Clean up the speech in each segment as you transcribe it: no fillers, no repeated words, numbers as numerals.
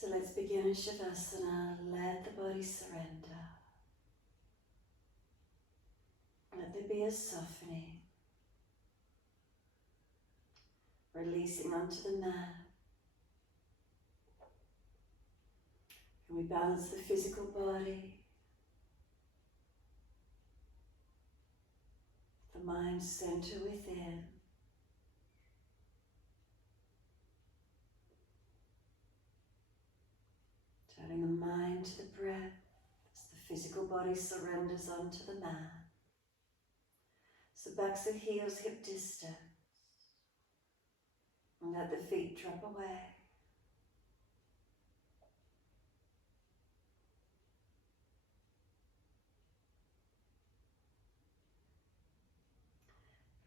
So let's begin in Shavasana. Let the body surrender. Let there be a softening. Releasing onto the mat. And we balance the physical body. The mind center within. Turning the mind to the breath as the physical body surrenders onto the mat. So backs of heels hip distance. And let the feet drop away.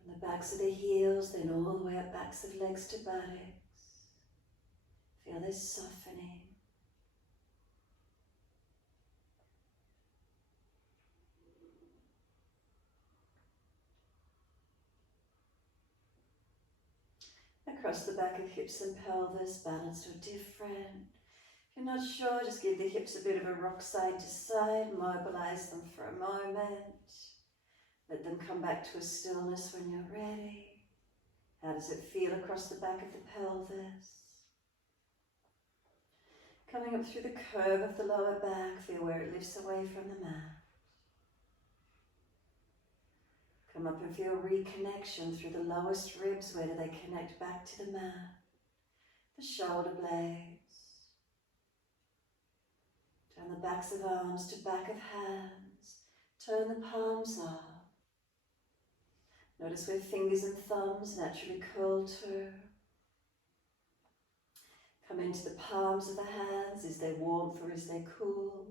From the backs of the heels, then all the way up backs of legs to buttocks. Feel this softening. Across the back of hips and pelvis, balanced or different. If you're not sure, just give the hips a bit of a rock side to side, mobilize them for a moment. Let them come back to a stillness when you're ready. How does it feel across the back of the pelvis? Coming up through the curve of the lower back, feel where it lifts away from the mat. Come up and feel reconnection through the lowest ribs. Where do they connect back to the mat? The shoulder blades. Turn the backs of arms to back of hands. Turn the palms up. Notice where fingers and thumbs naturally curl to. Come into the palms of the hands. Is there warmth or is there cool?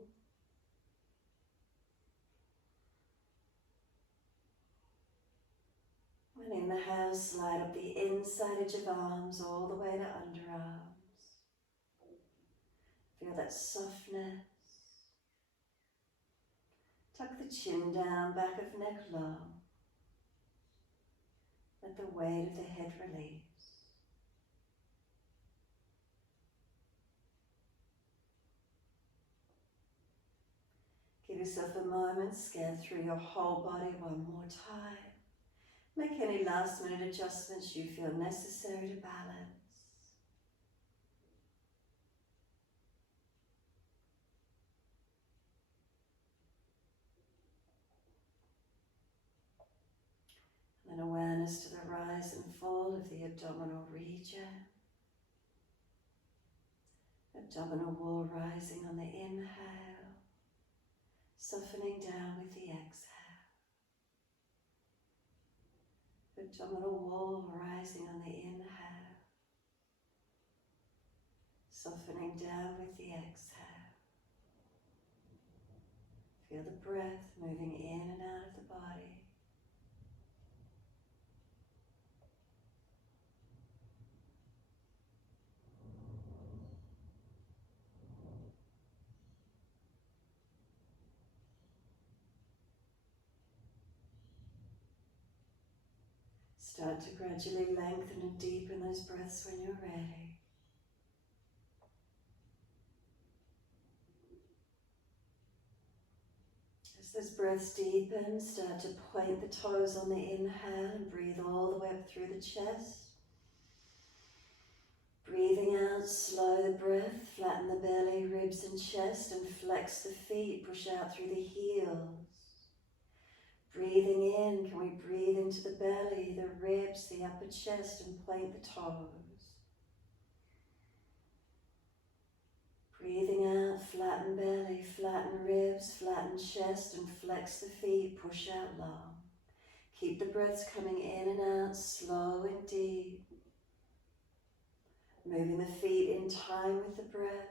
When inhale, slide up the inside edge of arms all the way to underarms. Feel that softness. Tuck the chin down, back of neck low. Let the weight of the head release. Give yourself a moment, scan through your whole body one more time. Make any last minute adjustments you feel necessary to balance. And then awareness to the rise and fall of the abdominal region. Abdominal wall rising on the inhale, softening down with the exhale. Abdominal wall rising on the inhale, softening down with the exhale. Feel the breath moving in and out of the body. Start to gradually lengthen and deepen those breaths when you're ready. As those breaths deepen, start to point the toes on the inhale and breathe all the way up through the chest. Breathing out, slow the breath, flatten the belly, ribs and chest, and flex the feet, push out through the heels. Breathing in, can we breathe into the belly, the ribs, the upper chest, and point the toes. Breathing out, flatten belly, flatten ribs, flatten chest, and flex the feet, push out long. Keep the breaths coming in and out, slow and deep. Moving the feet in time with the breaths.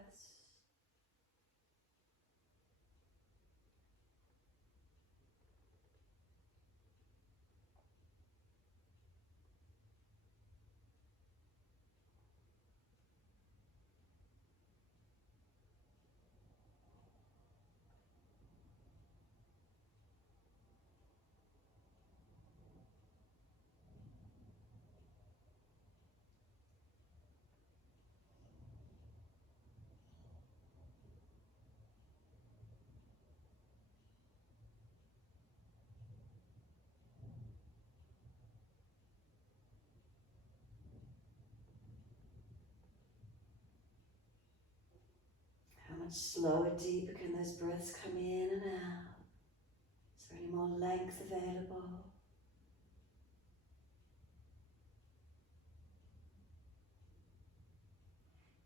much slower, deeper can those breaths come in and out? Is there any more length available?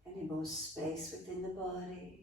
Any more space within the body?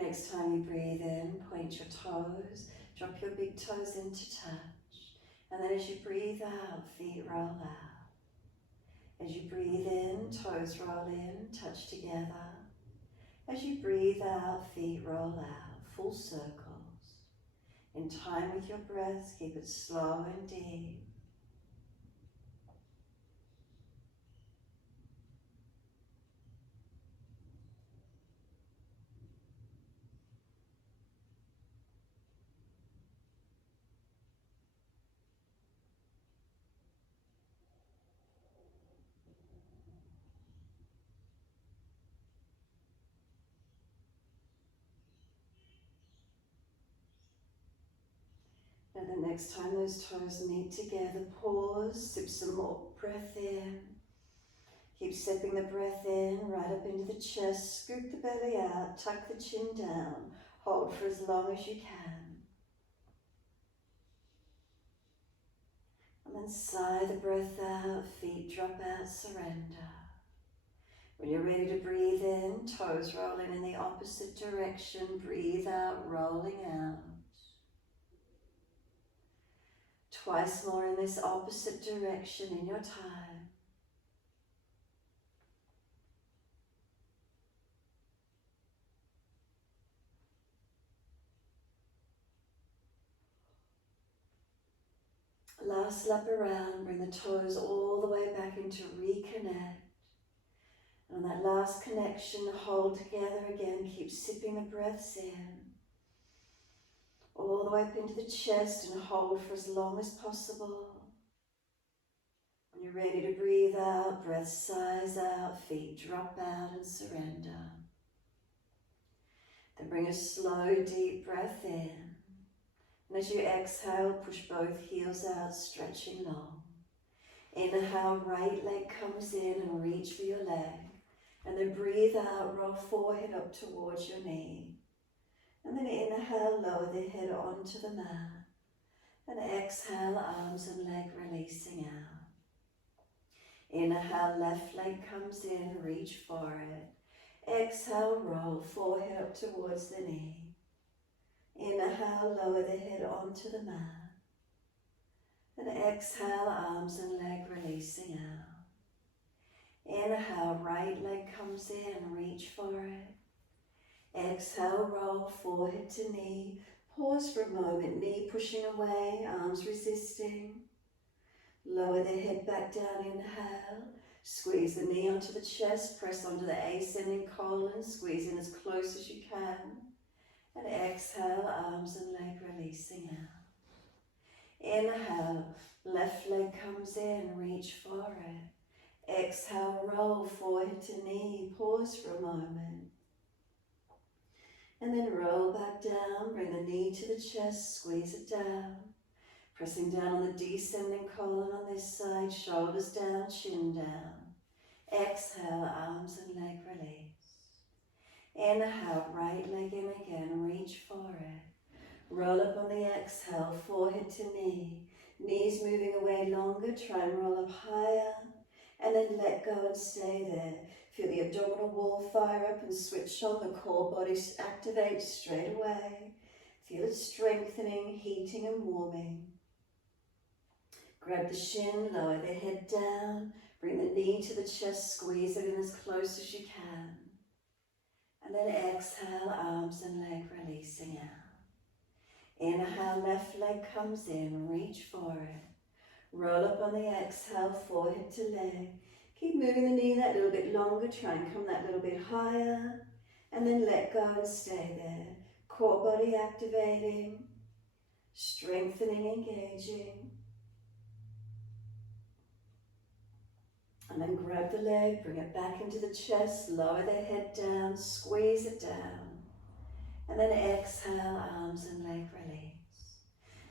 Next time you breathe in, point your toes, drop your big toes into touch. And then as you breathe out, feet roll out. As you breathe in, toes roll in, touch together. As you breathe out, feet roll out, full circles. In time with your breath, keep it slow and deep. And the next time those toes meet together, pause, sip some more breath in. Keep sipping the breath in, right up into the chest, scoop the belly out, tuck the chin down, hold for as long as you can. And then sigh the breath out, feet drop out, surrender. When you're ready to breathe in, toes rolling in the opposite direction, breathe out, rolling out. Twice more in this opposite direction in your time. Last lap around, bring the toes all the way back into reconnect. And on that last connection, hold together again, keep sipping the breaths in. All the way up into the chest and hold for as long as possible. When you're ready to breathe out, breath sighs out, feet drop out and surrender. Then bring a slow, deep breath in. And as you exhale, push both heels out, stretching long. Inhale, right leg comes in and reach for your leg. And then breathe out, roll forehead up towards your knee. And then inhale, lower the head onto the mat. And exhale, arms and leg releasing out. Inhale, left leg comes in, reach for it. Exhale, roll forehead up towards the knee. Inhale, lower the head onto the mat. And exhale, arms and leg releasing out. Inhale, right leg comes in, reach for it. Exhale, roll forehead to knee. Pause for a moment, knee pushing away, arms resisting. Lower the head back down, inhale. Squeeze the knee onto the chest, press onto the ascending colon, squeeze in as close as you can. And exhale, arms and leg releasing out. Inhale, left leg comes in, reach for it. Exhale, roll forehead to knee, pause for a moment. And then roll back down, bring the knee to the chest, squeeze it down. Pressing down on the descending colon on this side, shoulders down, chin down. Exhale, arms and leg release. Inhale, right leg in again, reach for it. Roll up on the exhale, forehead to knee. Knees moving away longer, try and roll up higher. And then let go and stay there. Feel the abdominal wall fire up and switch on. The core body activates straight away. Feel it strengthening, heating and warming. Grab the shin, lower the head down, bring the knee to the chest, squeeze it in as close as you can. And then exhale, arms and leg releasing out. Inhale, left leg comes in, reach for it. Roll up on the exhale, forehead to leg. Keep moving the knee that little bit longer, try and come that little bit higher. And then let go and stay there. Core body activating, strengthening, engaging. And then grab the leg, bring it back into the chest, lower the head down, squeeze it down. And then exhale, arms and leg release.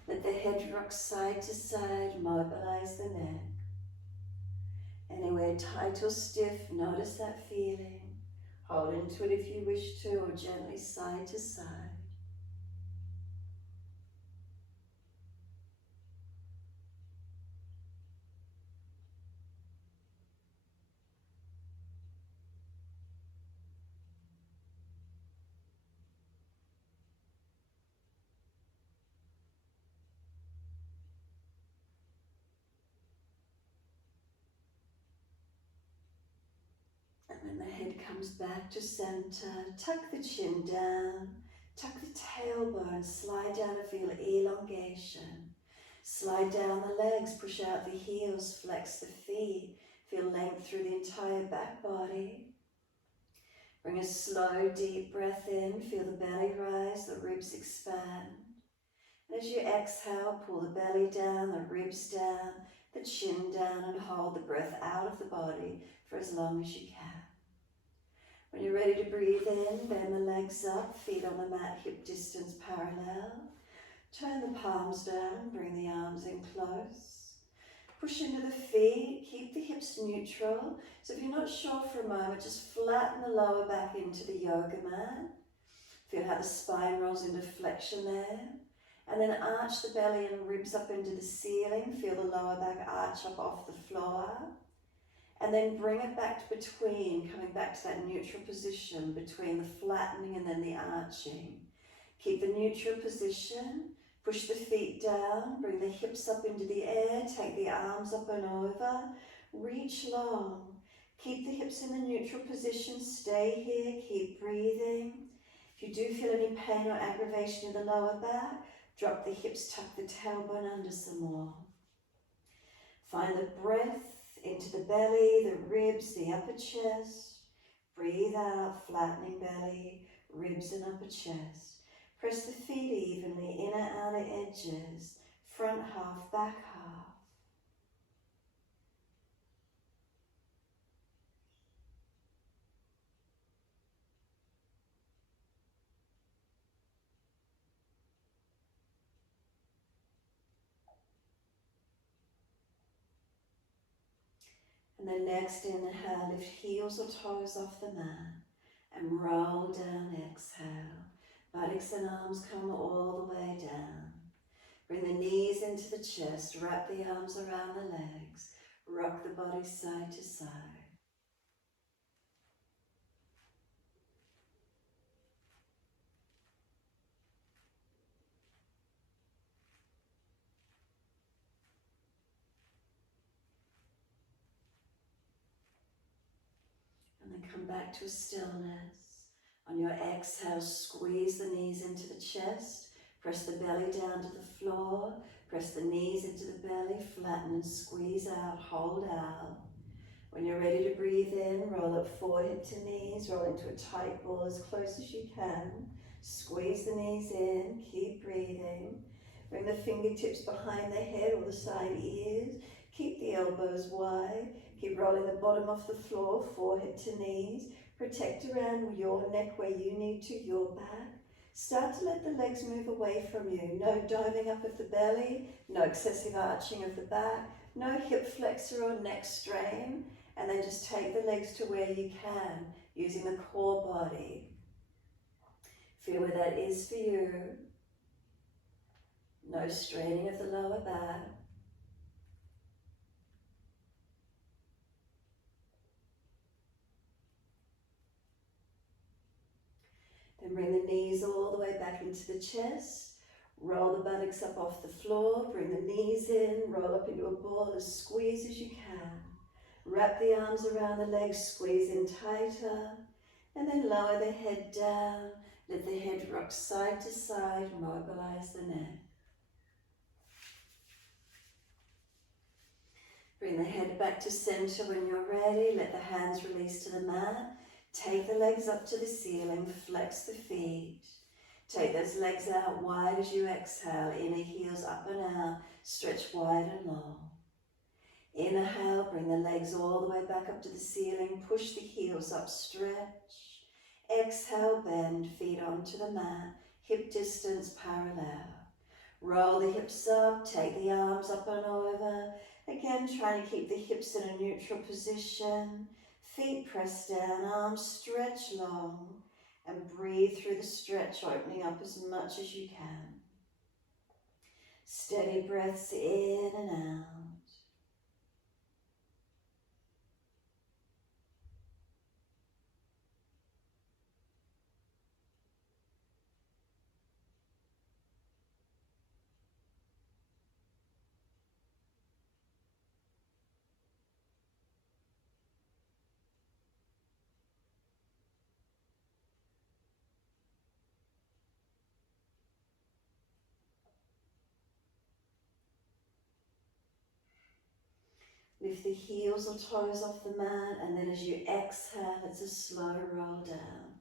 Let the head rock side to side, mobilize the neck. Anywhere tight or stiff, notice that feeling. Hold into it if you wish to, or gently side to side. And when the head comes back to center, tuck the chin down, tuck the tailbone, slide down and feel elongation. Slide down the legs, push out the heels, flex the feet, feel length through the entire back body. Bring a slow, deep breath in, feel the belly rise, the ribs expand. And as you exhale, pull the belly down, the ribs down, the chin down, and hold the breath out of the body for as long as you can. When you're ready to breathe in, bend the legs up, feet on the mat, hip distance parallel. Turn the palms down, bring the arms in close. Push into the feet, keep the hips neutral. So if you're not sure for a moment, just flatten the lower back into the yoga mat. Feel how the spine rolls into flexion there. And then arch the belly and ribs up into the ceiling. Feel the lower back arch up off the floor. And then bring it back to between, coming back to that neutral position between the flattening and then the arching. Keep the neutral position, push the feet down, bring the hips up into the air, take the arms up and over, reach long. Keep the hips in the neutral position, stay here, keep breathing. If you do feel any pain or aggravation in the lower back, drop the hips, tuck the tailbone under some more. Find the breath into the belly, the ribs, the upper chest. Breathe out, flattening belly, ribs and upper chest. Press the feet evenly, inner, outer edges, front half, back half. And then next inhale, lift heels or toes off the mat and roll down, exhale. Buttocks and arms come all the way down. Bring the knees into the chest, wrap the arms around the legs, rock the body side to side. And then come back to a stillness. On your exhale, squeeze the knees into the chest, press the belly down to the floor, press the knees into the belly, flatten and squeeze out, hold out. When you're ready to breathe in, roll up forehead to knees, roll into a tight ball as close as you can. Squeeze the knees in, keep breathing. Bring the fingertips behind the head or the side ears. Keep the elbows wide. Keep rolling the bottom off the floor, forehead to knees. Protect around your neck where you need to, your back. Start to let the legs move away from you. No doming up of the belly, no excessive arching of the back, no hip flexor or neck strain. And then just take the legs to where you can, using the core body. Feel where that is for you. No straining of the lower back. Then bring the knees all the way back into the chest. Roll the buttocks up off the floor, bring the knees in, roll up into a ball as squeeze as you can. Wrap the arms around the legs, squeeze in tighter, and then lower the head down. Let the head rock side to side, mobilize the neck. Bring the head back to center when you're ready. Let the hands release to the mat. Take the legs up to the ceiling, flex the feet. Take those legs out wide as you exhale. Inner heels up and out, stretch wide and long. Inhale, bring the legs all the way back up to the ceiling. Push the heels up, stretch. Exhale, bend, feet onto the mat. Hip distance parallel. Roll the hips up, take the arms up and over. Again, trying to keep the hips in a neutral position. Feet press down, arms stretch long. And breathe through the stretch, opening up as much as you can. Steady breaths in and out. Lift the heels or toes off the mat, and then as you exhale, it's a slow roll down.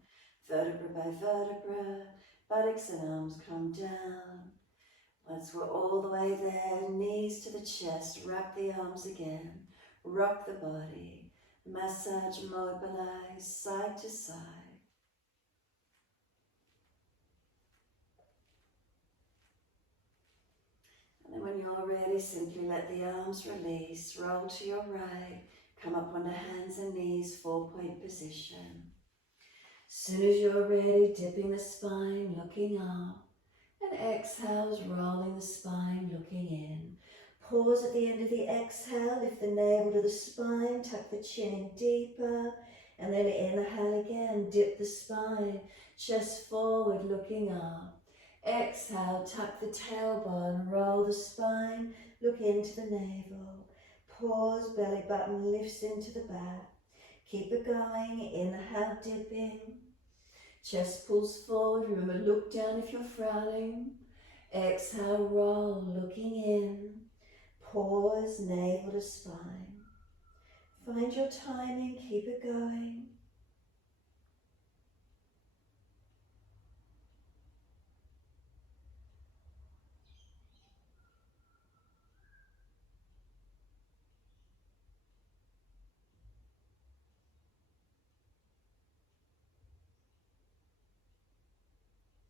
Vertebra by vertebra, buttocks and arms come down. Once we're all the way there, knees to the chest, wrap the arms again, rock the body, massage, mobilize, side to side. And when you're ready, simply let the arms release, roll to your right, come up onto hands and knees, 4-point position. Soon as you're ready, dipping the spine, looking up, and exhales, rolling the spine, looking in. Pause at the end of the exhale, lift the navel to the spine, tuck the chin in deeper, and then inhale again, dip the spine, chest forward, looking up. Exhale, tuck the tailbone, roll the spine, look into the navel. Pause, belly button lifts into the back. Keep it going, inhale, dipping. Chest pulls forward, remember look down if you're frowning. Exhale, roll, looking in. Pause, navel to spine. Find your timing, keep it going.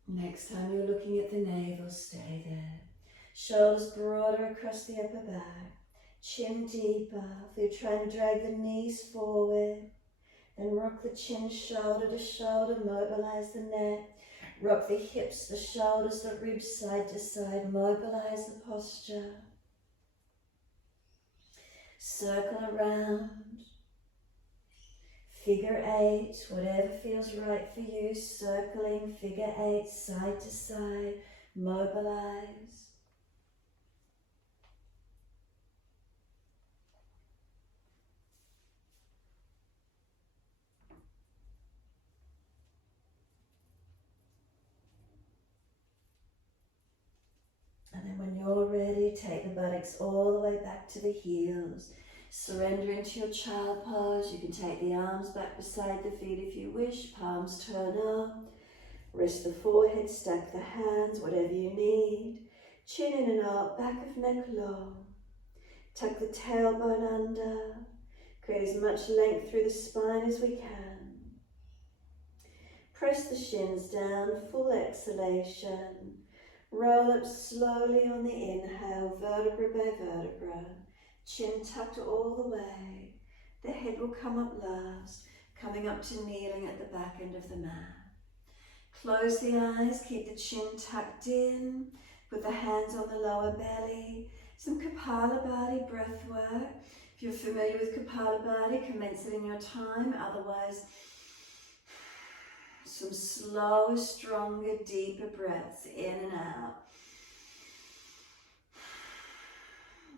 Next time you're looking at the navel, stay there. Shoulders broader across the upper back. Chin deeper. If you're trying to drag the knees forward, then rock the chin shoulder to shoulder, mobilize the neck. Rock the hips, the shoulders, the ribs side to side, mobilize the posture. Circle around. Figure 8, whatever feels right for you, circling, figure 8, side to side, mobilize. And then when you're ready, take the buttocks all the way back to the heels. Surrender into your child pose. You can take the arms back beside the feet if you wish. Palms turn up. Rest the forehead, stack the hands, whatever you need. Chin in and out, back of neck long. Tuck the tailbone under. Create as much length through the spine as we can. Press the shins down, full exhalation. Roll up slowly on the inhale, vertebra by vertebra. Chin tucked all the way. The head will come up last, coming up to kneeling at the back end of the mat. Close the eyes, keep the chin tucked in. Put the hands on the lower belly. Some Kapalabhati breath work. If you're familiar with Kapalabhati, commence it in your time. Otherwise, some slower, stronger, deeper breaths in and out.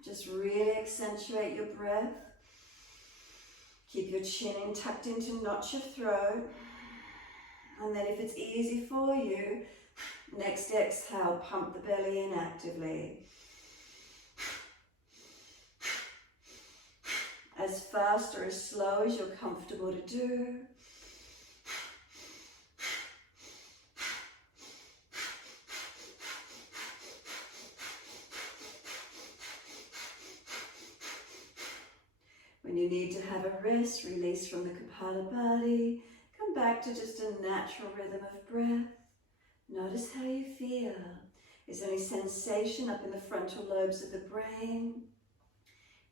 Just really accentuate your breath. Keep your chin in, tucked in to notch your throat. And then if it's easy for you, next exhale, pump the belly in actively. As fast or as slow as you're comfortable to do. When you need to have a rest, release from the Kapalabhati, come back to just a natural rhythm of breath. Notice how you feel. Is there any sensation up in the frontal lobes of the brain?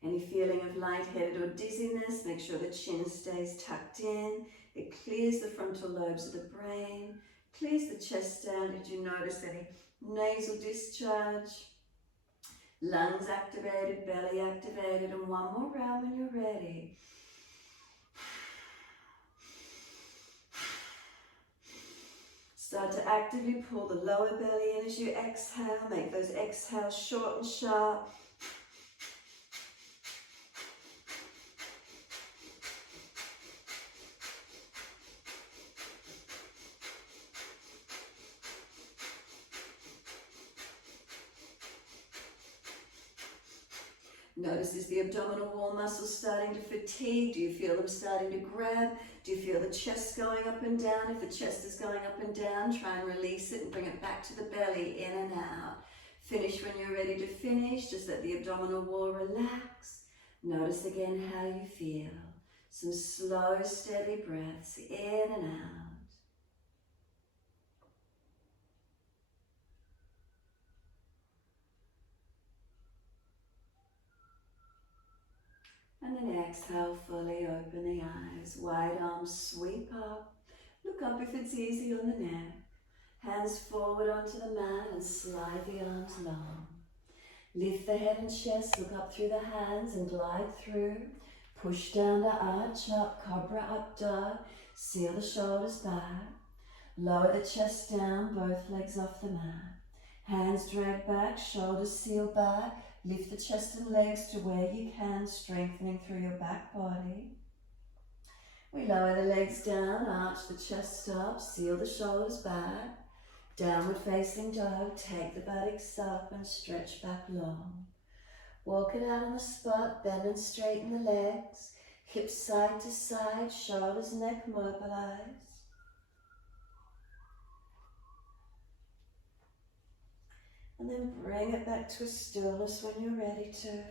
Any feeling of lightheaded or dizziness? Make sure the chin stays tucked in. It clears the frontal lobes of the brain, clears the chest down. Did you notice any nasal discharge? Lungs activated, belly activated, and one more round when you're ready. Start to actively pull the lower belly in as you exhale. Make those exhales short and sharp. Notice, is the abdominal wall muscles starting to fatigue? Do you feel them starting to grab? Do you feel the chest going up and down? If the chest is going up and down, try and release it and bring it back to the belly, in and out. Finish when you're ready to finish. Just let the abdominal wall relax. Notice again how you feel. Some slow, steady breaths in and out. And then exhale, fully open the eyes. Wide arms sweep up. Look up if it's easy on the neck. Hands forward onto the mat and slide the arms long. Lift the head and chest, look up through the hands and glide through. Push down to arch up, Cobra Up Dog. Seal the shoulders back. Lower the chest down, both legs off the mat. Hands drag back, shoulders seal back. Lift the chest and legs to where you can, strengthening through your back body. We lower the legs down, arch the chest up, seal the shoulders back. Downward facing dog, take the buttocks up and stretch back long. Walk it out on the spot, bend and straighten the legs. Hips side to side, shoulders, neck mobilize. And then bring it back to a stillness when you're ready to.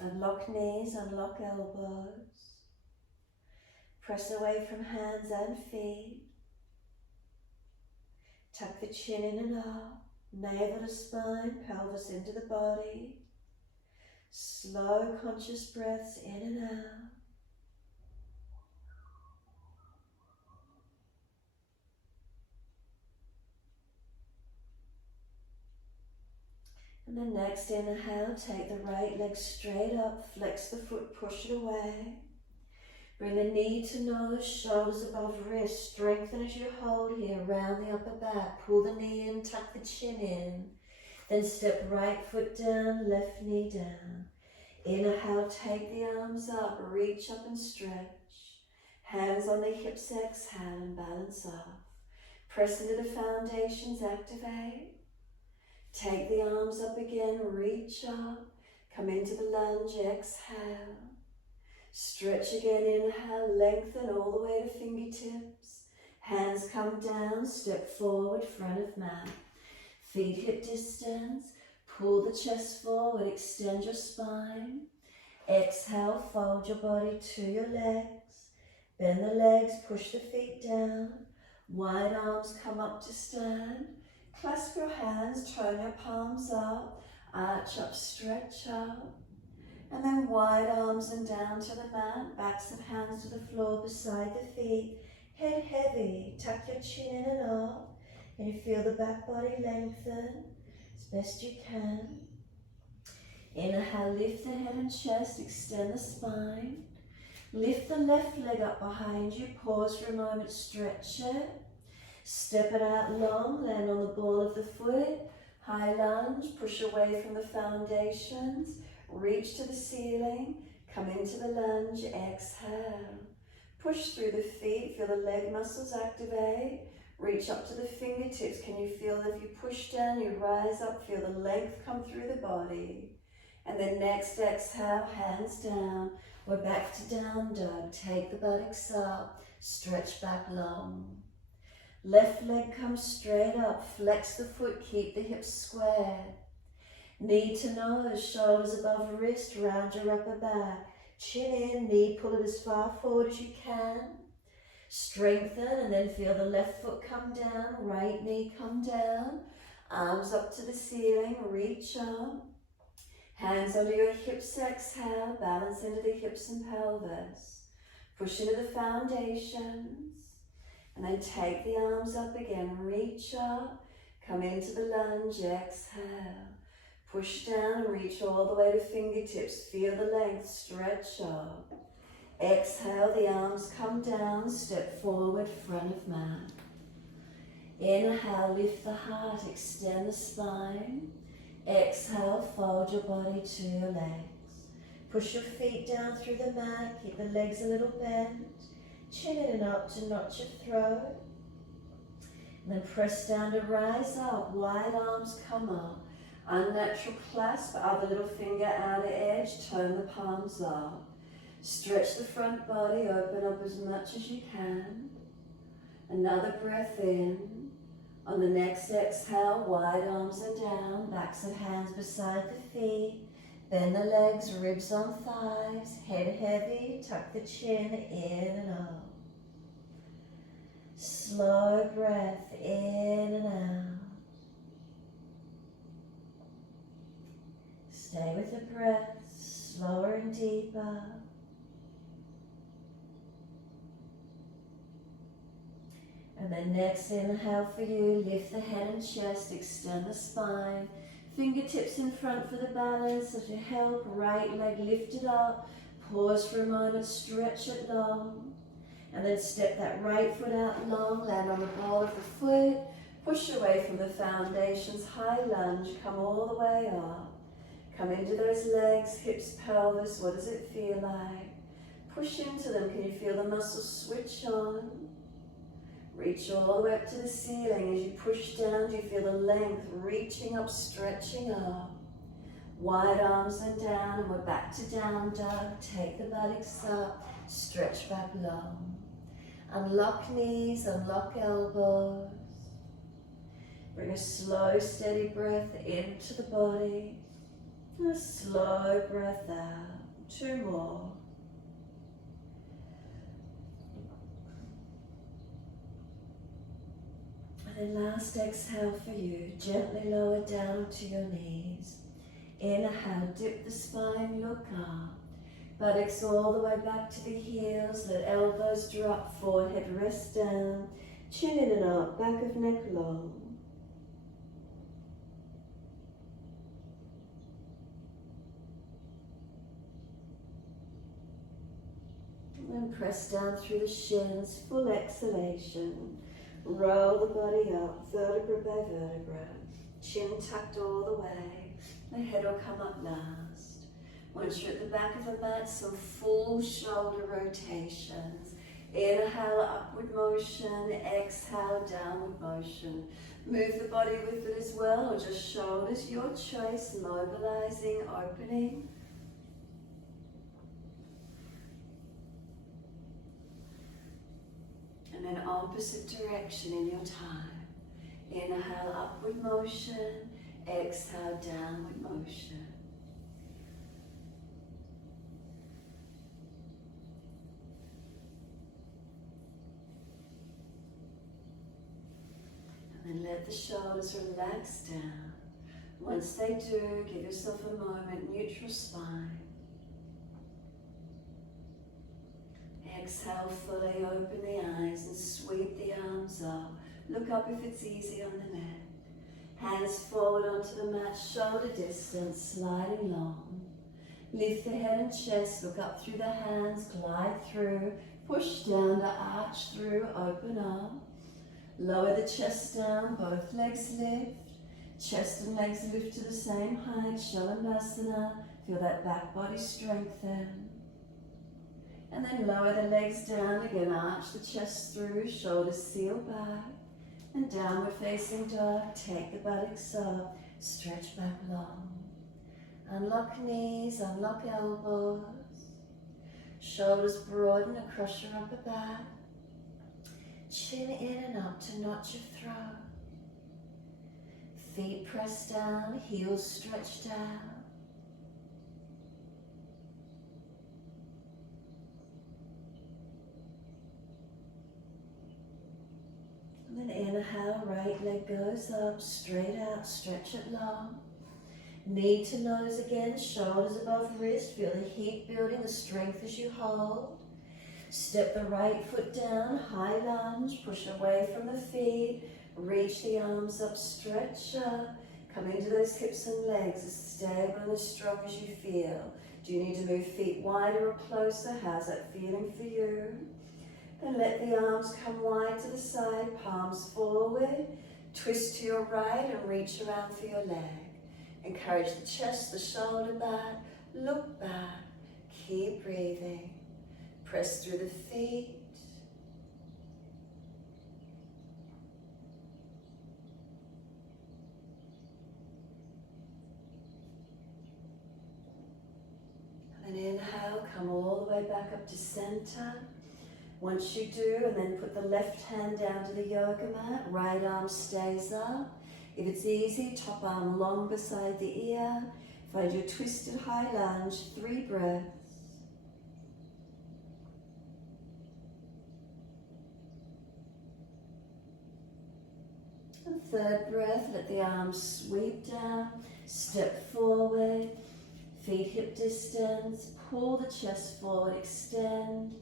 Unlock knees, unlock elbows. Press away from hands and feet. Tuck the chin in and up. Navel to spine, pelvis into the body. Slow, conscious breaths in and out. And then next inhale, take the right leg straight up, flex the foot, push it away. Bring the knee to nose, shoulders above wrist. Strengthen as you hold here, round the upper back. Pull the knee in, tuck the chin in. Then step right foot down, left knee down. Inhale, take the arms up, reach up and stretch. Hands on the hips, exhale and balance off. Press into the foundations, activate. Take the arms up again, reach up. Come into the lunge, exhale. Stretch again, inhale, lengthen all the way to fingertips. Hands come down, step forward, front of mat. Feet hip distance, pull the chest forward, extend your spine. Exhale, fold your body to your legs. Bend the legs, push the feet down. Wide arms come up to stand. Clasp your hands, turn your palms up. Arch up, stretch up. And then wide arms and down to the mat. Backs of hands to the floor beside the feet. Head heavy, tuck your chin in and up. Can you feel the back body lengthen as best you can? Inhale, lift the head and chest, extend the spine. Lift the left leg up behind you, pause for a moment, stretch it. Step it out long, land on the ball of the foot. High lunge, push away from the foundations, reach to the ceiling, come into the lunge, exhale. Push through the feet, feel the leg muscles activate. Reach up to the fingertips. Can you feel if you push down, you rise up, feel the length come through the body. And then next exhale, hands down. We're back to down dog. Take the buttocks up, stretch back long. Left leg comes straight up, flex the foot, keep the hips square. Knee to nose, shoulders above wrist, round your upper back. Chin in, knee, pull it as far forward as you can. Strengthen and then feel the left foot come down, right knee come down. Arms up to the ceiling, reach up. Hands under your hips, exhale, balance into the hips and pelvis. Push into the foundations. And then take the arms up again, reach up, come into the lunge, exhale. Push down, reach all the way to fingertips, feel the length, stretch up. Exhale, the arms come down, step forward, front of mat. Inhale, lift the heart, extend the spine. Exhale, fold your body to your legs. Push your feet down through the mat, keep the legs a little bent. Chin in and up to notch your throat. And then press down to rise up, wide arms come up. Unnatural clasp, other little finger outer edge, turn the palms up. Stretch the front body, open up as much as you can. Another breath in. On the next exhale, wide arms and down, backs of hands beside the feet. Bend the legs, ribs on thighs, head heavy, tuck the chin in and up. Slow breath in and out. Stay with the breath, slower and deeper. And then next inhale for you, lift the head and chest, extend the spine. Fingertips in front for the balance as you help, right leg lifted up. Pause for a moment, stretch it long. And then step that right foot out long, land on the ball of the foot. Push away from the foundations, high lunge, come all the way up. Come into those legs, hips, pelvis, what does it feel like? Push into them, can you feel the muscles switch on? Reach all the way up to the ceiling. As you push down, do you feel the length reaching up, stretching up? Wide arms and down, and we're back to down dog. Take the buttocks up, stretch back long. Unlock knees, unlock elbows. Bring a slow, steady breath into the body. And a slow breath out. 2 more. And then last exhale for you, gently lower down to your knees. Inhale, dip the spine, look up. Buttocks all the way back to the heels, let elbows drop, forehead rest down. Chin in and up, back of neck long. And then press down through the shins, full exhalation. Roll the body up, vertebra by vertebra. Chin tucked all the way. The head will come up last. Once you're at the back of the mat, some full shoulder rotations. Inhale, upward motion. Exhale, downward motion. Move the body with it as well, or just shoulders, your choice. Mobilizing, opening. And then opposite direction in your time. Inhale, upward motion. Exhale, downward motion. And then let the shoulders relax down. Once they do, give yourself a moment, neutral spine. Exhale, fully open the eyes and sweep the arms up. Look up if it's easy on the neck. Hands forward onto the mat, shoulder distance, sliding long. Lift the head and chest, look up through the hands, glide through, push down to arch through, open up. Lower the chest down, both legs lift. Chest and legs lift to the same height, Shalabhasana. Feel that back body strengthen. And then lower the legs down again, arch the chest through, shoulders seal back. And downward facing dog, take the buttocks up, stretch back long. Unlock knees, unlock elbows. Shoulders broaden across your upper back. Chin in and up to notch your throat. Feet press down, heels stretch down. And then inhale, right leg goes up, straight out, stretch it long. Knee to nose again, shoulders above wrist, feel the heat building, the strength as you hold. Step the right foot down, high lunge, push away from the feet, reach the arms up, stretch up. Come into those hips and legs as stable and as strong as you feel. Do you need to move feet wider or closer? How's that feeling for you? Then let the arms come wide to the side, palms forward. Twist to your right and reach around for your leg. Encourage the chest, the shoulder back. Look back. Keep breathing. Press through the feet. And then inhale, come all the way back up to center. Once you do, and then put the left hand down to the yoga mat, right arm stays up. If it's easy, top arm long beside the ear. Find your twisted high lunge, 3 breaths. And 3rd breath, let the arms sweep down, step forward, feet hip distance, pull the chest forward, extend.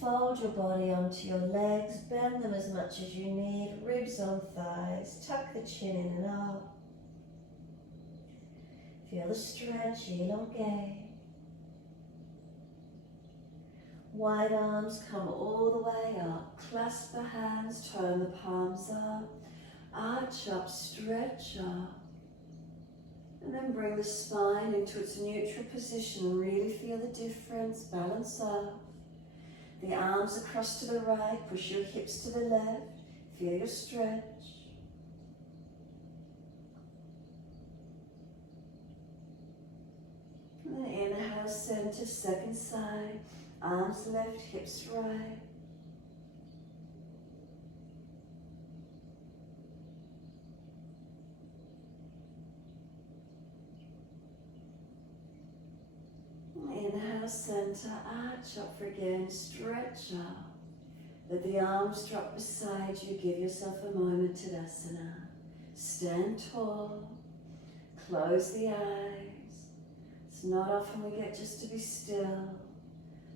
Fold your body onto your legs, bend them as much as you need, ribs on thighs, tuck the chin in and up. Feel the stretch, elongate. Wide arms come all the way up, clasp the hands, turn the palms up, arch up, stretch up. And then bring the spine into its neutral position, really feel the difference, balance up. The arms across to the right, push your hips to the left, feel your stretch. And then inhale, center, second side, arms left, hips right. Inhale, center, arch up for again, stretch up. Let the arms drop beside you, give yourself a moment, Tadasana. Stand tall, close the eyes. It's not often we get just to be still.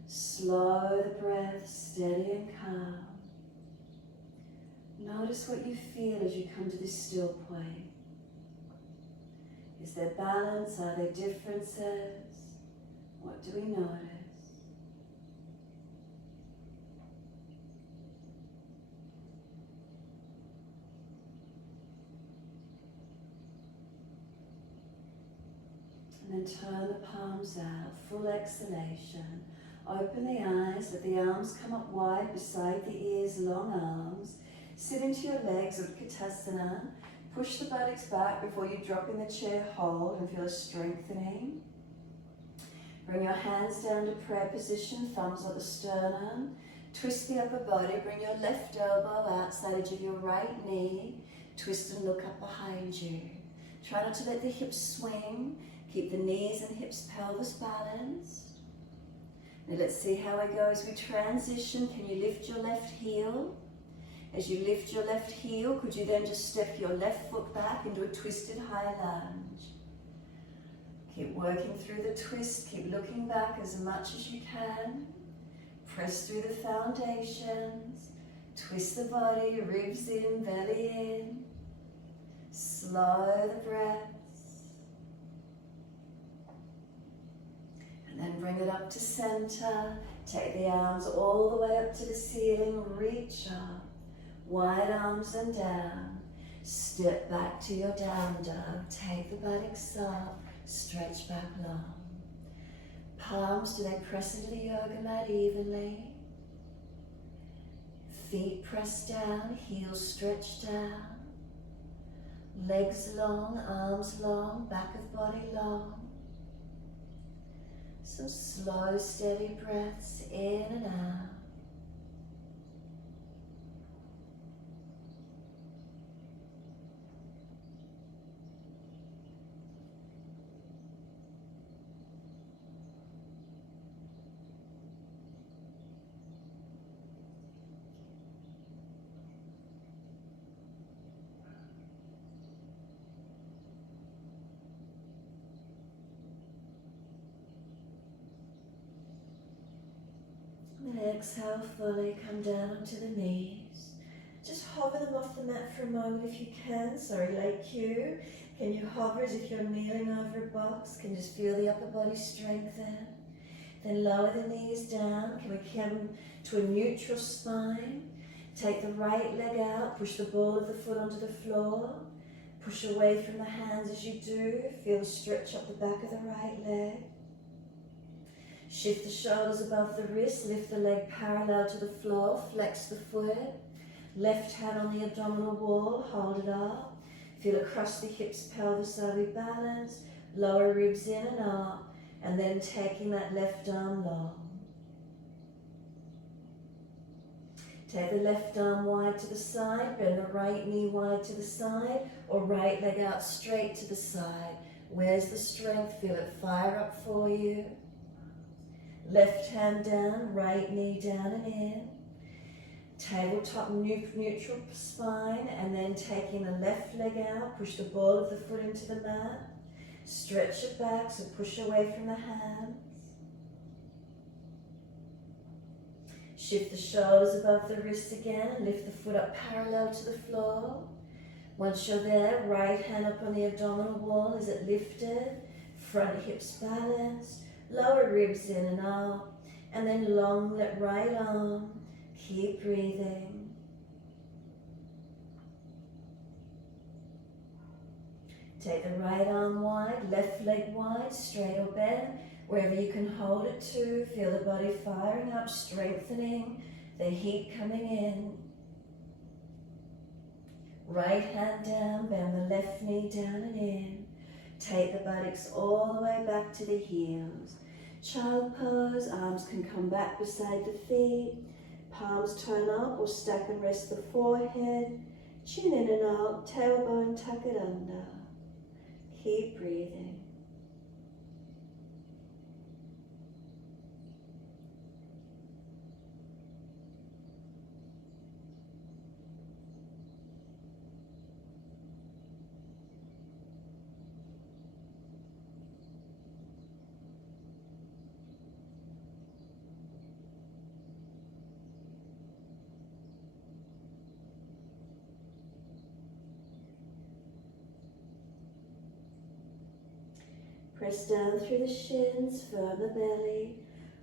Slow the breath, steady and calm. Notice what you feel as you come to this still point. Is there balance? Are there differences? What do we notice? And then turn the palms out, full exhalation. Open the eyes, let the arms come up wide beside the ears, long arms. Sit into your legs, Utkatasana. Push the buttocks back before you drop in the chair, hold and feel a strengthening. Bring your hands down to prayer position, thumbs on the sternum. Twist the upper body, bring your left elbow outside edge of your right knee. Twist and look up behind you. Try not to let the hips swing. Keep the knees and hips, pelvis balanced. Now let's see how we go as we transition. Can you lift your left heel? As you lift your left heel, could you then just step your left foot back into a twisted high lunge? Keep working through the twist, keep looking back as much as you can. Press through the foundations. Twist the body, ribs in, belly in. Slow the breaths. And then bring it up to center. Take the arms all the way up to the ceiling, reach up. Wide arms and down. Step back to your down dog. Take the buttocks up. Stretch back long. Palms, do they press into the yoga mat evenly? Feet press down, heels stretch down. Legs long, arms long, back of body long. Some slow, steady breaths in and out. And exhale fully, come down onto the knees. Just hover them off the mat for a moment if you can. Sorry, late cue. Can you hover as if you're kneeling over a box? Can you just feel the upper body strengthen? Then lower the knees down. Can we come to a neutral spine? Take the right leg out, push the ball of the foot onto the floor. Push away from the hands as you do. Feel the stretch up the back of the right leg. Shift the shoulders above the wrist, lift the leg parallel to the floor, flex the foot. Left hand on the abdominal wall, hold it up. Feel across the hips, pelvis, so we balance. Lower ribs in and up, and then taking that left arm long. Take the left arm wide to the side, bend the right knee wide to the side, or right leg out straight to the side. Where's the strength? Feel it fire up for you. Left hand down, right knee down and in. Tabletop neutral spine, and then taking the left leg out, push the ball of the foot into the mat. Stretch it back, so push away from the hands. Shift the shoulders above the wrists again and lift the foot up parallel to the floor. Once you're there, right hand up on the abdominal wall. Is it lifted? Front hips balanced. Lower ribs in and out. And then long that right arm. Keep breathing. Take the right arm wide, left leg wide, straight or bent. Wherever you can hold it to, feel the body firing up, strengthening, the heat coming in. Right hand down, bend the left knee down and in. Take the buttocks all the way back to the heels. Child pose, arms can come back beside the feet. Palms turn up or stack and rest the forehead. Chin in and out, tailbone tuck it under. Keep breathing. Press down through the shins, firm the belly,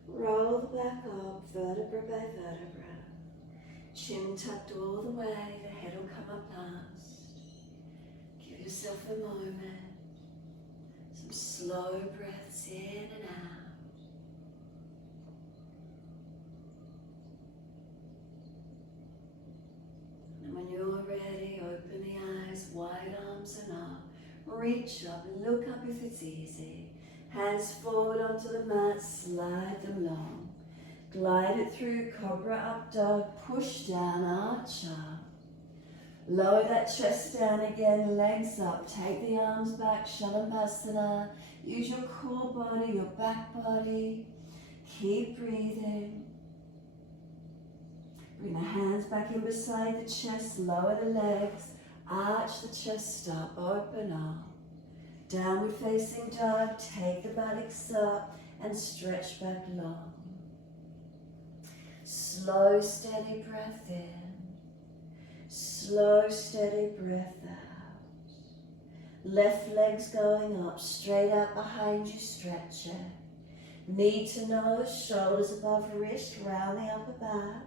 roll the back up, vertebra by vertebra. Chin tucked all the way, the head will come up last. Give yourself a moment, some slow breaths in and out. And when you're ready, open the eyes, wide arms and up. Reach up, look up if it's easy. Hands forward onto the mat, slide them long. Glide it through, Cobra Up Dog, push down, arch up. Lower that chest down again, legs up. Take the arms back, Shalabhasana. Use your core body, your back body. Keep breathing. Bring the hands back in beside the chest, lower the legs. Arch the chest up, open up. Downward facing dog, take the buttocks up and stretch back long. Slow, steady breath in. Slow, steady breath out. Left leg's going up, straight out behind you, stretch it. Knee to nose, shoulders above wrist, round the upper back.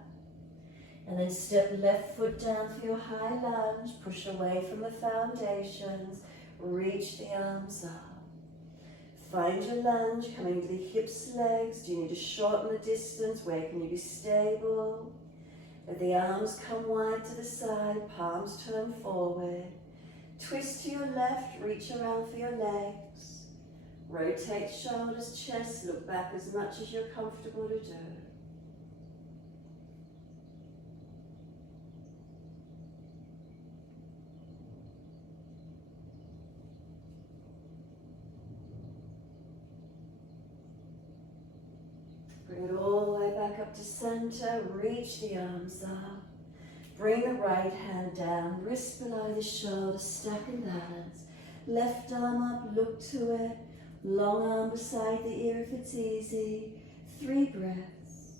And then step left foot down for your high lunge. Push away from the foundations. Reach the arms up. Find your lunge coming to the hips, legs. Do you need to shorten the distance? Where can you be stable? Let the arms come wide to the side, palms turn forward. Twist to your left, reach around for your legs. Rotate shoulders, chest, look back as much as you're comfortable to do. Bring it all the way back up to center, reach the arms up. Bring the right hand down, wrist below the shoulder, stack and balance. Left arm up, look to it. Long arm beside the ear if it's easy. 3 breaths.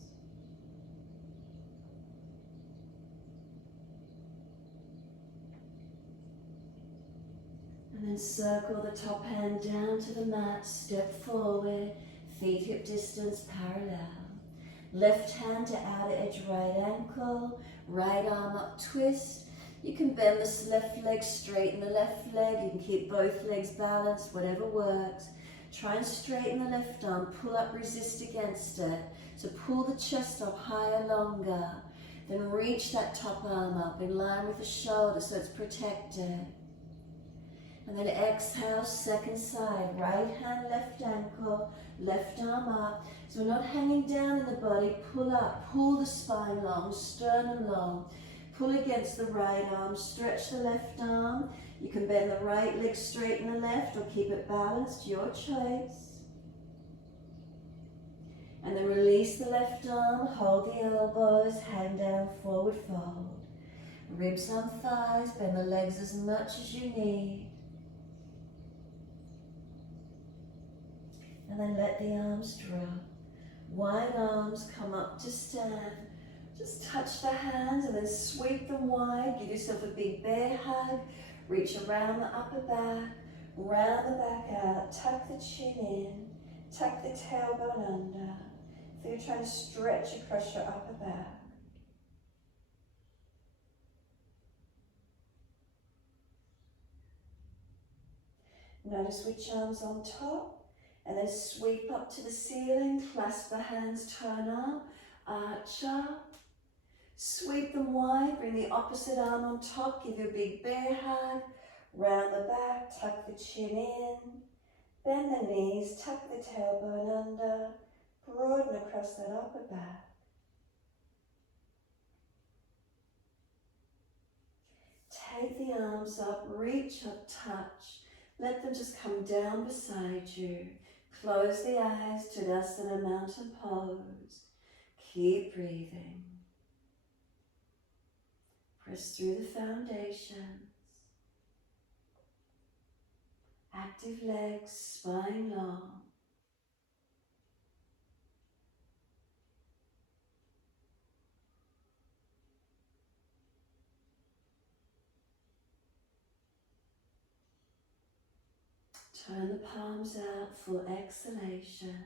And then circle the top hand down to the mat, step forward. Feet hip distance parallel. Left hand to outer edge right ankle. Right arm up, twist. You can bend this left leg, straighten the left leg. You can keep both legs balanced, whatever works. Try and straighten the left arm, pull up, resist against it. So pull the chest up higher, longer. Then reach that top arm up in line with the shoulder so it's protected. And then exhale, second side. Right hand, left ankle, left arm up. So we're not hanging down in the body. Pull up, pull the spine long, sternum long. Pull against the right arm, stretch the left arm. You can bend the right leg, straighten the left, or keep it balanced, your choice. And then release the left arm, hold the elbows, hang down, forward fold. Ribs on thighs, bend the legs as much as you need. And then let the arms drop. Wide arms come up to stand. Just touch the hands and then sweep them wide. Give yourself a big bear hug. Reach around the upper back, round the back out. Tuck the chin in, tuck the tailbone under. So you're trying to stretch across your upper back. Notice which arm's on top. And then sweep up to the ceiling, clasp the hands, turn up, arch up. Sweep them wide, bring the opposite arm on top, give you a big bear hug. Round the back, tuck the chin in. Bend the knees, tuck the tailbone under. Broaden across that upper back. Take the arms up, reach up, touch. Let them just come down beside you. Close the eyes, Tadasana, mountain pose. Keep breathing. Press through the foundations. Active legs, spine long. Turn the palms out, full exhalation.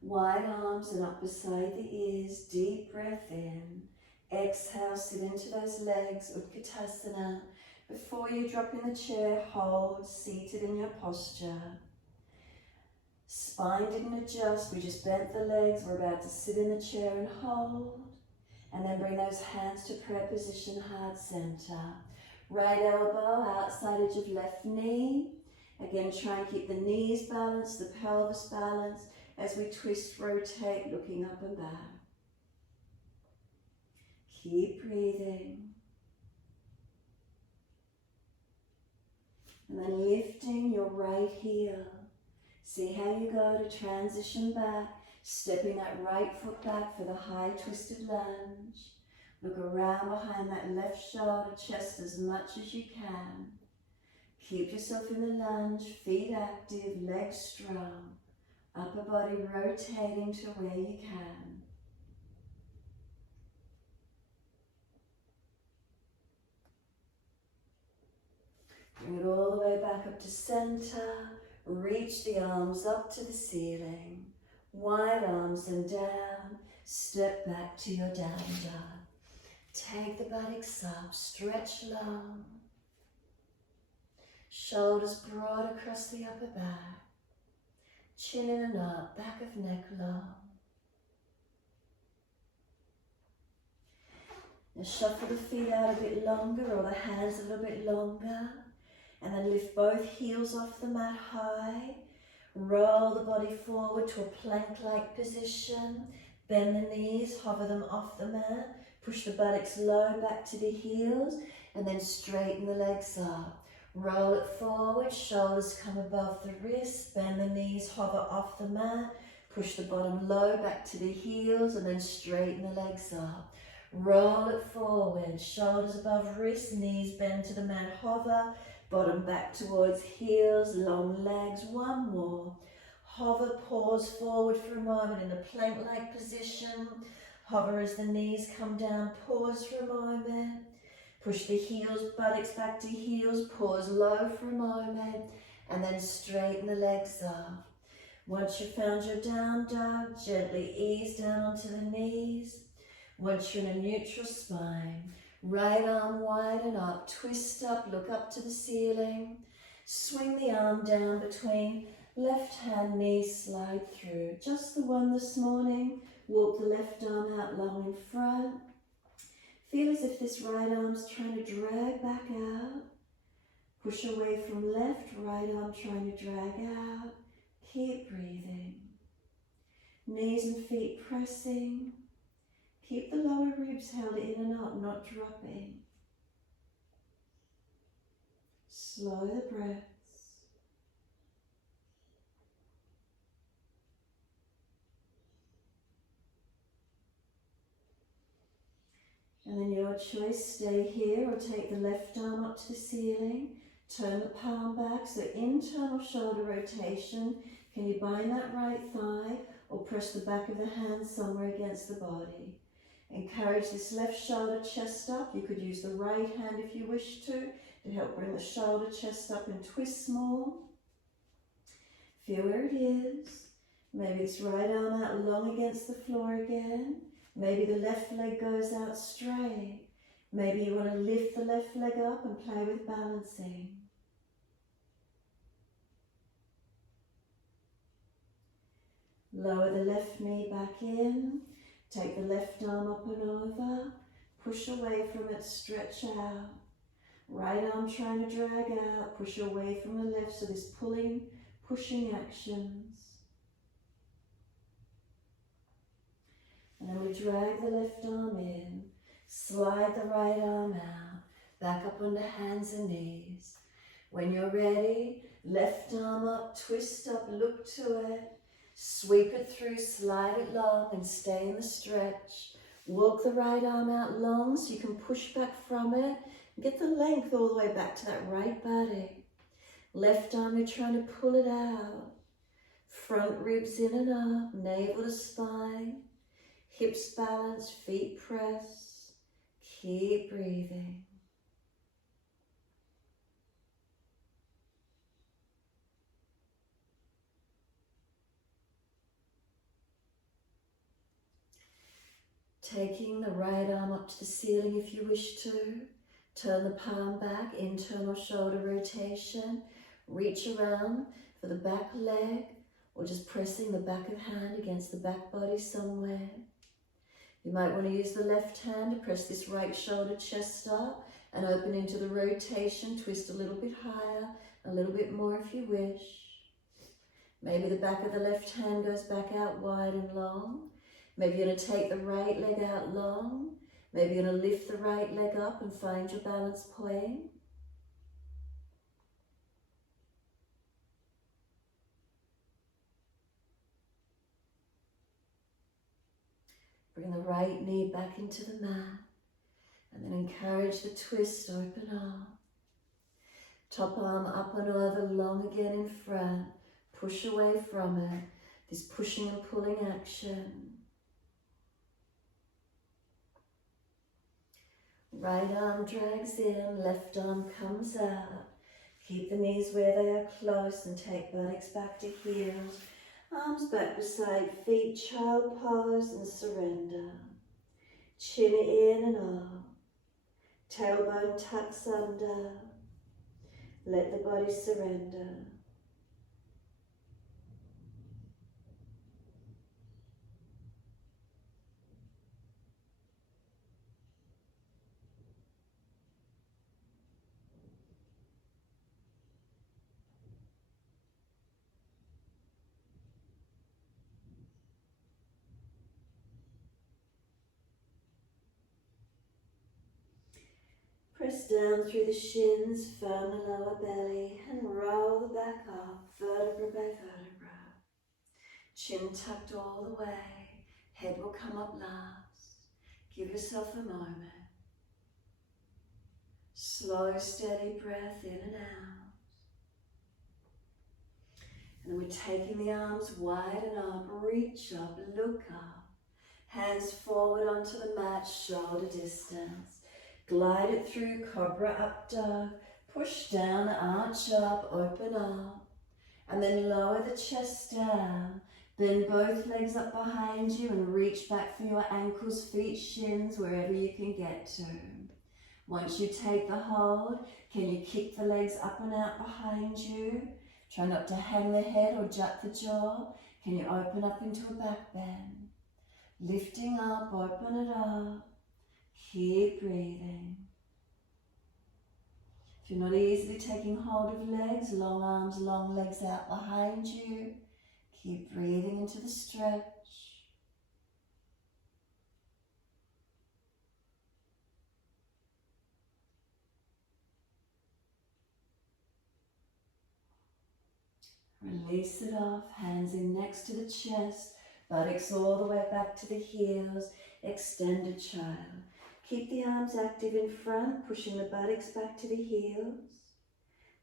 Wide arms and up beside the ears, deep breath in. Exhale, sit into those legs, Utkatasana. Before you drop in the chair, hold, seated in your posture. Spine didn't adjust, we just bent the legs. We're about to sit in the chair and hold. And then bring those hands to prayer position, heart center. Right elbow, outside edge of left knee. Again, try and keep the knees balanced, the pelvis balanced as we twist, rotate, looking up and back. Keep breathing. And then lifting your right heel. See how you go to transition back, stepping that right foot back for the high twisted lunge. Look around behind that left shoulder, chest as much as you can. Keep yourself in the lunge, feet active, legs strong. Upper body rotating to where you can. Bring it all the way back up to center. Reach the arms up to the ceiling. Wide arms and down. Step back to your down dog. Take the buttocks up, stretch long. Shoulders broad across the upper back. Chin in and up, back of neck long. Now shuffle the feet out a bit longer or the hands a little bit longer. And then lift both heels off the mat high. Roll the body forward to a plank-like position. Bend the knees, hover them off the mat. Push the buttocks low back to the heels. And then straighten the legs up. Roll it forward, shoulders come above the wrists. Bend the knees, hover off the mat. Push the bottom low back to the heels and then straighten the legs up. Roll it forward, shoulders above wrists, knees bend to the mat, hover. Bottom back towards heels, long legs, one more. Hover, pause forward for a moment in the plank-like position. Hover as the knees come down, pause for a moment. Push the heels, buttocks back to heels, pause low for a moment, and then straighten the legs up. Once you've found your down dog, gently ease down onto the knees. Once you're in a neutral spine, right arm widen up, twist up, look up to the ceiling. Swing the arm down between left hand, knees slide through. Just the one this morning. Walk the left arm out long in front. Feel as if this right arm's trying to drag back out. Push away from left, right arm trying to drag out. Keep breathing. Knees and feet pressing. Keep the lower ribs held in and up, not dropping. Slow the breaths. And then your choice, stay here or take the left arm up to the ceiling. Turn the palm back, so internal shoulder rotation. Can you bind that right thigh or press the back of the hand somewhere against the body? Encourage this left shoulder, chest up. You could use the right hand if you wish to help bring the shoulder, chest up and twist small. Feel where it is. Maybe this right arm out long against the floor again. Maybe the left leg goes out straight. Maybe you want to lift the left leg up and play with balancing. Lower the left knee back in. Take the left arm up and over. Push away from it, stretch out. Right arm trying to drag out. Push away from the left, so this pulling, pushing actions. And then we drag the left arm in, slide the right arm out, back up onto hands and knees. When you're ready, left arm up, twist up, look to it, sweep it through, slide it long and stay in the stretch. Walk the right arm out long so you can push back from it. Get the length all the way back to that right body. Left arm, you're trying to pull it out. Front ribs in and up, navel to spine. Hips balance, feet press. Keep breathing. Taking the right arm up to the ceiling if you wish to. Turn the palm back, internal shoulder rotation. Reach around for the back leg or just pressing the back of hand against the back body somewhere. You might want to use the left hand to press this right shoulder, chest up and open into the rotation. Twist a little bit higher, a little bit more if you wish. Maybe the back of the left hand goes back out wide and long. Maybe you're going to take the right leg out long. Maybe you're going to lift the right leg up and find your balance point. Bring the right knee back into the mat and then encourage the twist, open up. Top arm up and over, long again in front. Push away from it. This pushing and pulling action. Right arm drags in, left arm comes out. Keep the knees where they are close and take buttocks back to heels. Arms back beside feet, child pose and surrender. Chin in and up. Tailbone tucks under. Let the body surrender. Press down through the shins, firm the lower belly, and roll the back up, vertebra by vertebra. Chin tucked all the way, head will come up last. Give yourself a moment. Slow, steady breath in and out. And then we're taking the arms wide and up, reach up, look up. Hands forward onto the mat, shoulder distance. Glide it through, Cobra Up Dog. Push down, arch up, open up. And then lower the chest down. Bend both legs up behind you and reach back for your ankles, feet, shins, wherever you can get to. Once you take the hold, can you kick the legs up and out behind you? Try not to hang the head or jut the jaw. Can you open up into a back bend? Lifting up, open it up. Keep breathing. If you're not easily taking hold of legs, long arms, long legs out behind you. Keep breathing into the stretch. Release it off, hands in next to the chest, buttocks all the way back to the heels, extended child. Keep the arms active in front, pushing the buttocks back to the heels.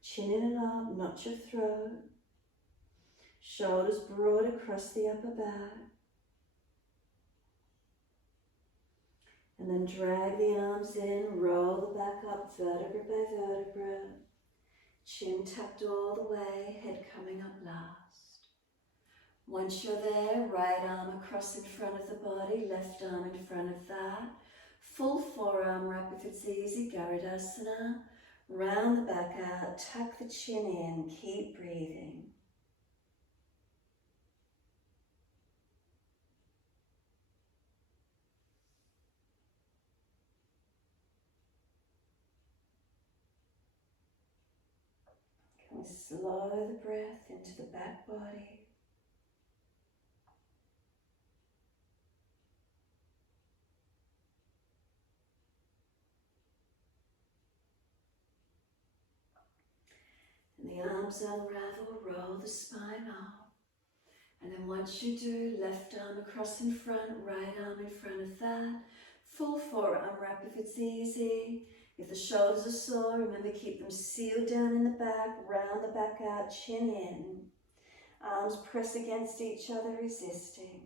Chin in and up, notch your throat. Shoulders broad across the upper back. And then drag the arms in, roll the back up, vertebra by vertebra. Chin tucked all the way, head coming up last. Once you're there, right arm across in front of the body, left arm in front of that. Full forearm wrap if it's easy, Tadasana. Round the back out, tuck the chin in, keep breathing. Can we slow the breath into the back body? And the arms unravel, roll the spine up. And then once you do, left arm across in front, right arm in front of that. Full forearm wrap if it's easy. If the shoulders are sore, remember keep them sealed down in the back, round the back out, chin in. Arms press against each other, resisting.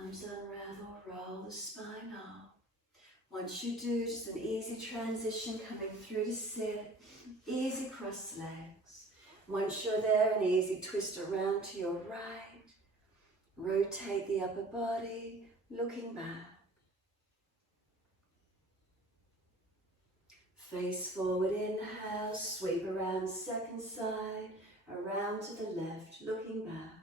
Arms unravel, roll the spine up. Once you do, just an easy transition coming through to sit. Easy cross legs. Once you're there, an easy twist around to your right. Rotate the upper body, looking back. Face forward, inhale, sweep around second side, around to the left, looking back.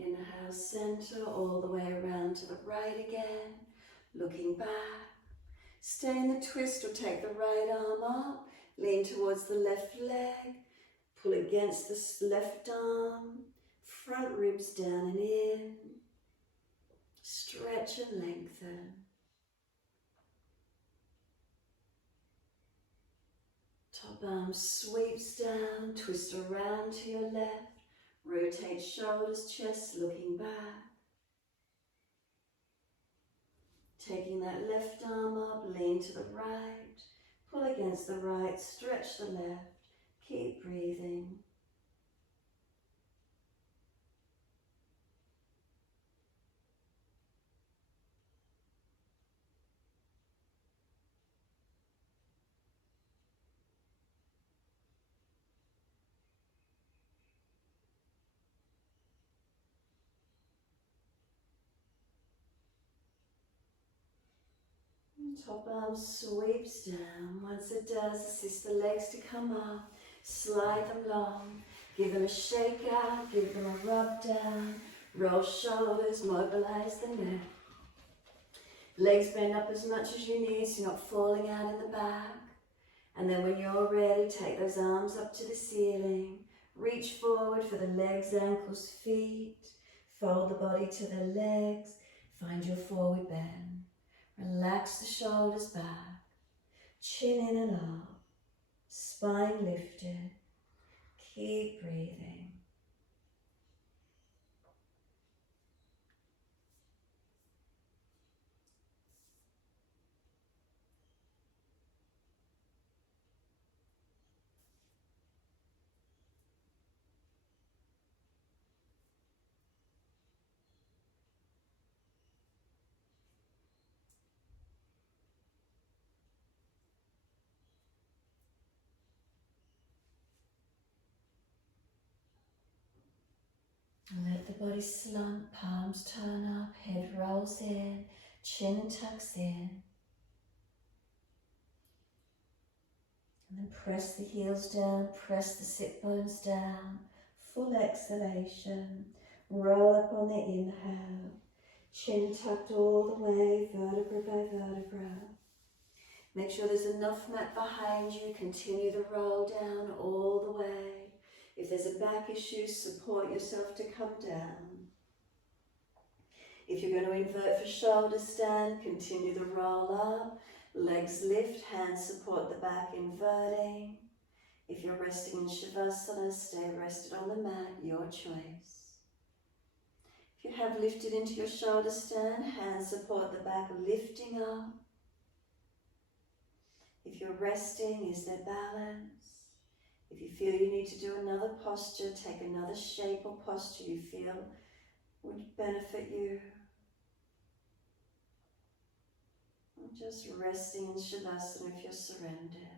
Inhale, center, all the way around to the right again, looking back. Stay in the twist or take the right arm up, lean towards the left leg, Pull against the left arm, front ribs down and in. Stretch and lengthen. Top arm sweeps down, twist around to your left. Rotate shoulders, chest looking back. Taking that left arm up, lean to the right. Pull against the right, stretch the left. Keep breathing. Top arm sweeps down. Once it does, assist the legs to come up. Slide them long. Give them a shake out. Give them a rub down. Roll shoulders. Mobilize the neck. Legs bend up as much as you need so you're not falling out in the back. And then when you're ready, take those arms up to the ceiling. Reach forward for the legs, ankles, feet. Fold the body to the legs. Find your forward bend. Relax the shoulders back, chin in and up, spine lifted. Keep breathing. Let the body slump, palms turn up, head rolls in, chin tucks in. And then press the heels down, press the sit bones down. Full exhalation. Roll up on the inhale. Chin tucked all the way, vertebra by vertebra. Make sure there's enough mat behind you. Continue the roll down all the way. If there's a back issue, support yourself to come down. If you're going to invert for shoulder stand, continue the roll up. Legs lift, hands support the back, inverting. If you're resting in Shavasana, stay rested on the mat, your choice. If you have lifted into your shoulder stand, hands support the back, lifting up. If you're resting, is there balance? If you feel you need to do another posture, take another shape or posture you feel would benefit you. And just resting in Shavasana if you're surrendered.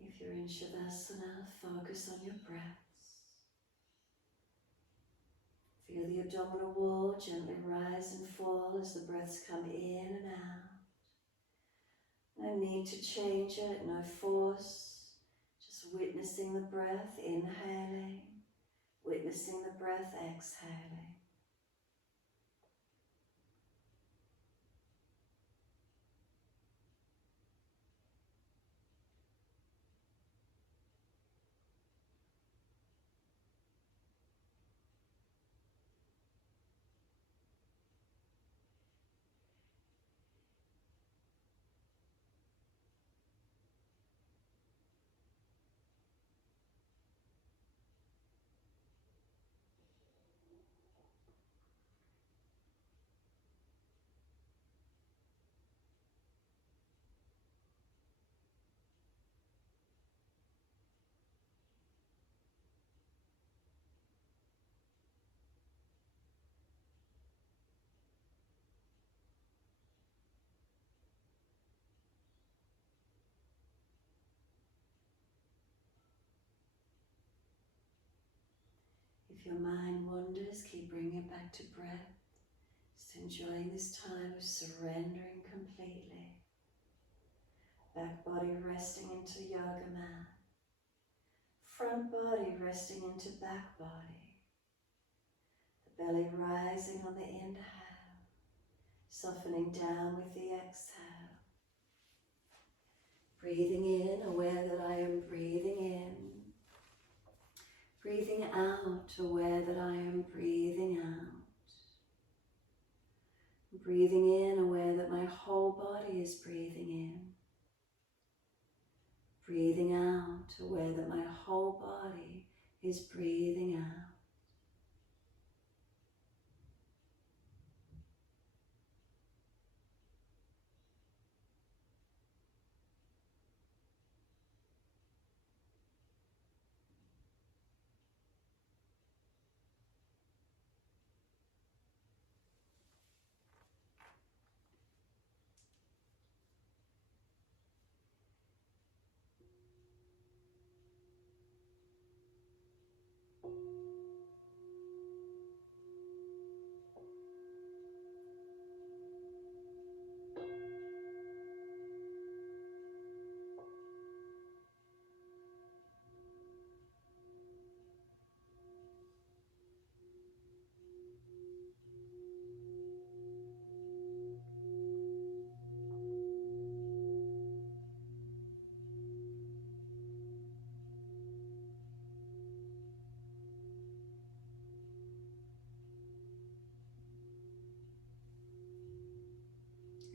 If you're in Shavasana, focus on your breaths. Feel the abdominal wall gently rise and fall as the breaths come in and out. No need to change it, no force. Just witnessing the breath, inhaling. Witnessing the breath, exhaling. If your mind wanders, keep bringing it back to breath. Just enjoying this time of surrendering completely. Back body resting into yoga mat. Front body resting into back body. The belly rising on the inhale. Softening down with the exhale. Breathing in, aware that I am breathing in. Breathing out, aware that I am breathing out. Breathing in, aware that my whole body is breathing in. Breathing out, aware that my whole body is breathing out.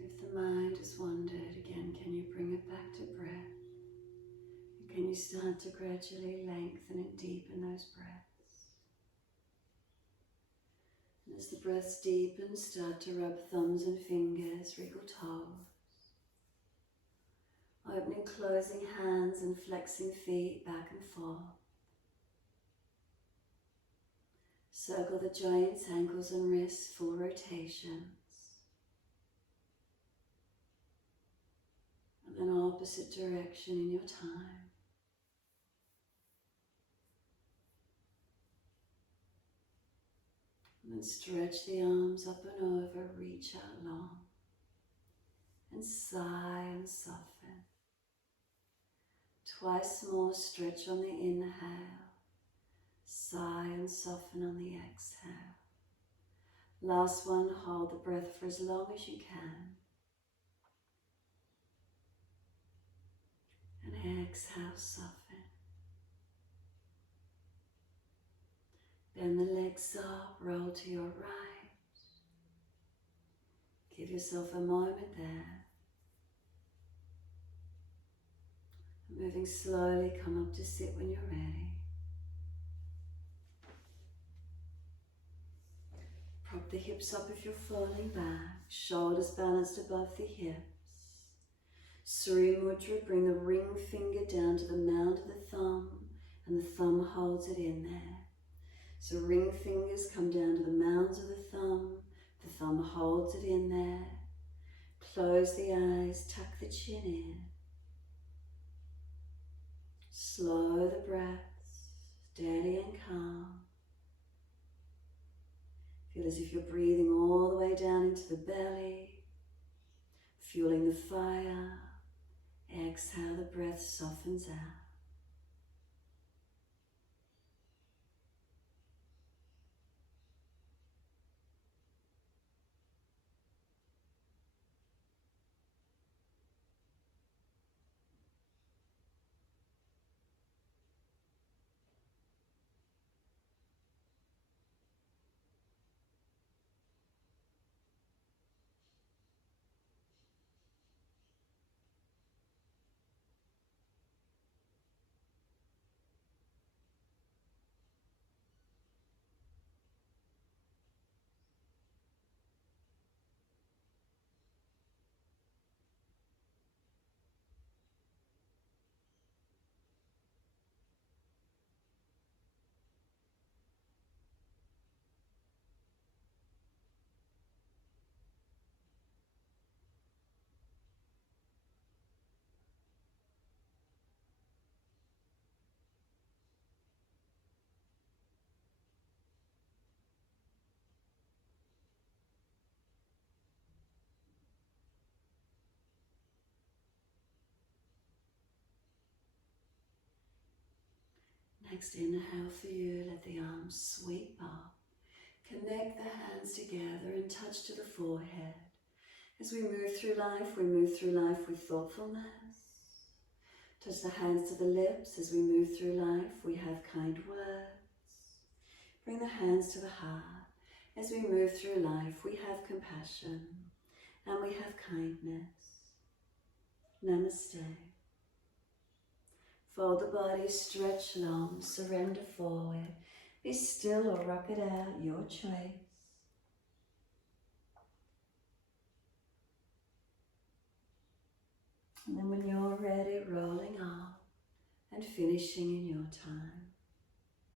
If the mind has wandered again, can you bring it back to breath? And can you start to gradually lengthen and deepen those breaths? And as the breaths deepen, start to rub thumbs and fingers, wriggle toes. Opening, closing hands and flexing feet back and forth. Circle the joints, ankles and wrists, full rotations. And then opposite direction in your time. And then stretch the arms up and over, reach out long. And sigh and soften. Twice more, stretch on the inhale. Sigh and soften on the exhale. Last one, hold the breath for as long as you can. And exhale, soften. Bend the legs up, roll to your right. Give yourself a moment there. Moving slowly, come up to sit when you're ready. Prop the hips up if you're falling back, shoulders balanced above the hips. Surya Mudra, bring the ring finger down to the mound of the thumb, and the thumb holds it in there. So ring fingers come down to the mounds of the thumb holds it in there. Close the eyes, tuck the chin in. Slow the breaths, steady and calm. Feel as if you're breathing all the way down into the belly, fueling the fire. Exhale, the breath softens out. Next inhale for you, let the arms sweep up. Connect the hands together and touch to the forehead. As we move through life with thoughtfulness. Touch the hands to the lips. As we move through life, we have kind words. Bring the hands to the heart. As we move through life, we have compassion and we have kindness. Namaste. Fold the body, stretch long, surrender forward. Be still or rock it out, your choice. And then when you're ready, rolling off and finishing in your time.